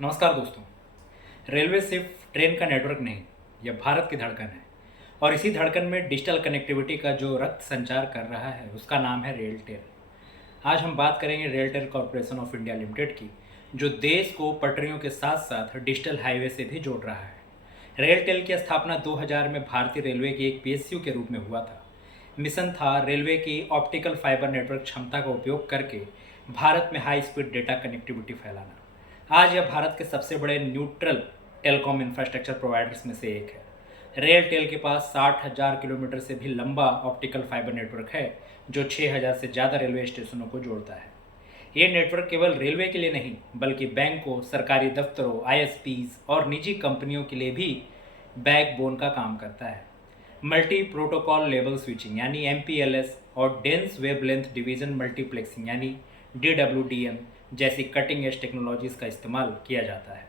नमस्कार दोस्तों। रेलवे सिर्फ ट्रेन का नेटवर्क नहीं, यह भारत की धड़कन है। और इसी धड़कन में डिजिटल कनेक्टिविटी का जो रक्त संचार कर रहा है उसका नाम है रेलटेल। आज हम बात करेंगे RailTel corporation of India limited की, जो देश को पटरियों के साथ साथ डिजिटल हाईवे से भी जोड़ रहा है। रेलटेल की स्थापना 2000 में भारतीय रेलवे के एक पीएसयू के रूप में हुआ था। मिशन था रेलवे की ऑप्टिकल फाइबर नेटवर्क क्षमता का उपयोग करके भारत में हाई स्पीड डेटा कनेक्टिविटी फैलाना। आज यह भारत के सबसे बड़े न्यूट्रल टेलीकॉम इंफ्रास्ट्रक्चर प्रोवाइडर्स में से एक है। रेलटेल के पास 60,000 किलोमीटर से भी लंबा ऑप्टिकल फाइबर नेटवर्क है, जो 6,000 से ज़्यादा रेलवे स्टेशनों को जोड़ता है। ये नेटवर्क केवल रेलवे के लिए नहीं, बल्कि बैंकों, सरकारी दफ्तरों, आईएसपीज और निजी कंपनियों के लिए भी बैकबोन का काम करता है। मल्टी प्रोटोकॉल लेवल स्विचिंग यानी एमपीएलएस और डेंस वेवलेंथ डिवीजन मल्टीप्लेक्सिंग यानी डीडब्ल्यूडीएम जैसी कटिंग एज टेक्नोलॉजीज का इस्तेमाल किया जाता है।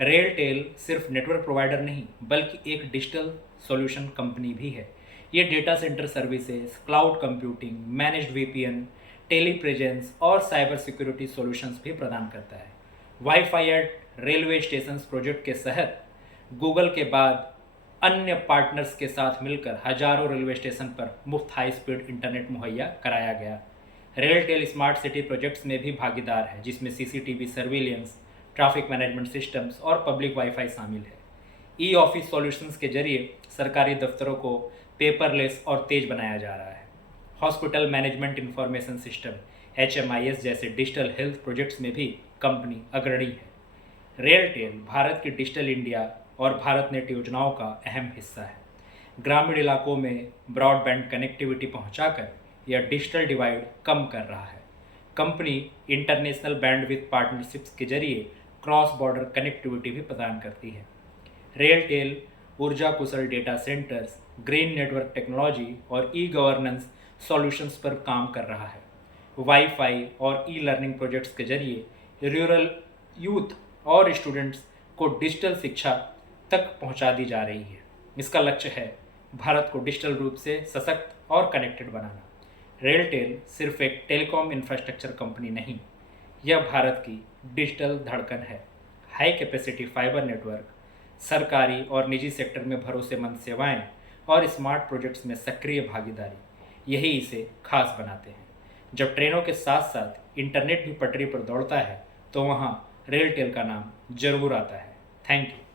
रेलटेल सिर्फ नेटवर्क प्रोवाइडर नहीं, बल्कि एक डिजिटल सॉल्यूशन कंपनी भी है। ये data centre services, cloud computing, managed VPN, telepresence और साइबर सिक्योरिटी सॉल्यूशंस भी प्रदान करता है। Wifi at railway station project के तहत गूगल के बाद अन्य पार्टनर्स के साथ मिलकर हजारों रेलवे स्टेशन पर मुफ्त हाई स्पीड इंटरनेट मुहैया कराया गया। रेलटेल स्मार्ट सिटी प्रोजेक्ट्स में भी भागीदार है, जिसमें CCTV surveillance, traffic management systems और पब्लिक वाईफाई शामिल है। ई ऑफिस सॉल्यूशंस के जरिए सरकारी दफ्तरों को पेपरलेस और तेज बनाया जा रहा है। Hospital management information system HMIS जैसे डिजिटल हेल्थ प्रोजेक्ट्स में भी कंपनी अग्रणी है। रेलटेल भारत की डिजिटल इंडिया और भारत नेट योजनाओं का अहम हिस्सा है। ग्रामीण इलाकों में ब्रॉडबैंड कनेक्टिविटी पहुंचाकर यह डिजिटल डिवाइड कम कर रहा है। कंपनी इंटरनेशनल बैंडविड्थ पार्टनरशिप्स के जरिए क्रॉस बॉर्डर कनेक्टिविटी भी प्रदान करती है। रेलटेल ऊर्जा कुशल data centres, green network technology और ई गवर्नेंस सॉल्यूशंस पर काम कर रहा है। वाईफाई और ई लर्निंग प्रोजेक्ट्स के जरिए रूरल यूथ और स्टूडेंट्स को डिजिटल शिक्षा तक पहुंचा दी जा रही है। इसका लक्ष्य है भारत को डिजिटल रूप से सशक्त और कनेक्टेड बनाना। रेलटेल सिर्फ एक टेलीकॉम इंफ्रास्ट्रक्चर कंपनी नहीं, यह भारत की डिजिटल धड़कन है। हाई कैपेसिटी फाइबर नेटवर्क, सरकारी और निजी सेक्टर में भरोसेमंद सेवाएं और स्मार्ट प्रोजेक्ट्स में सक्रिय भागीदारी, यही इसे खास बनाते हैं। जब ट्रेनों के साथ साथ इंटरनेट भी पटरी पर दौड़ता है, तो वहाँ रेलटेल का नाम जरूर आता है। Thank you.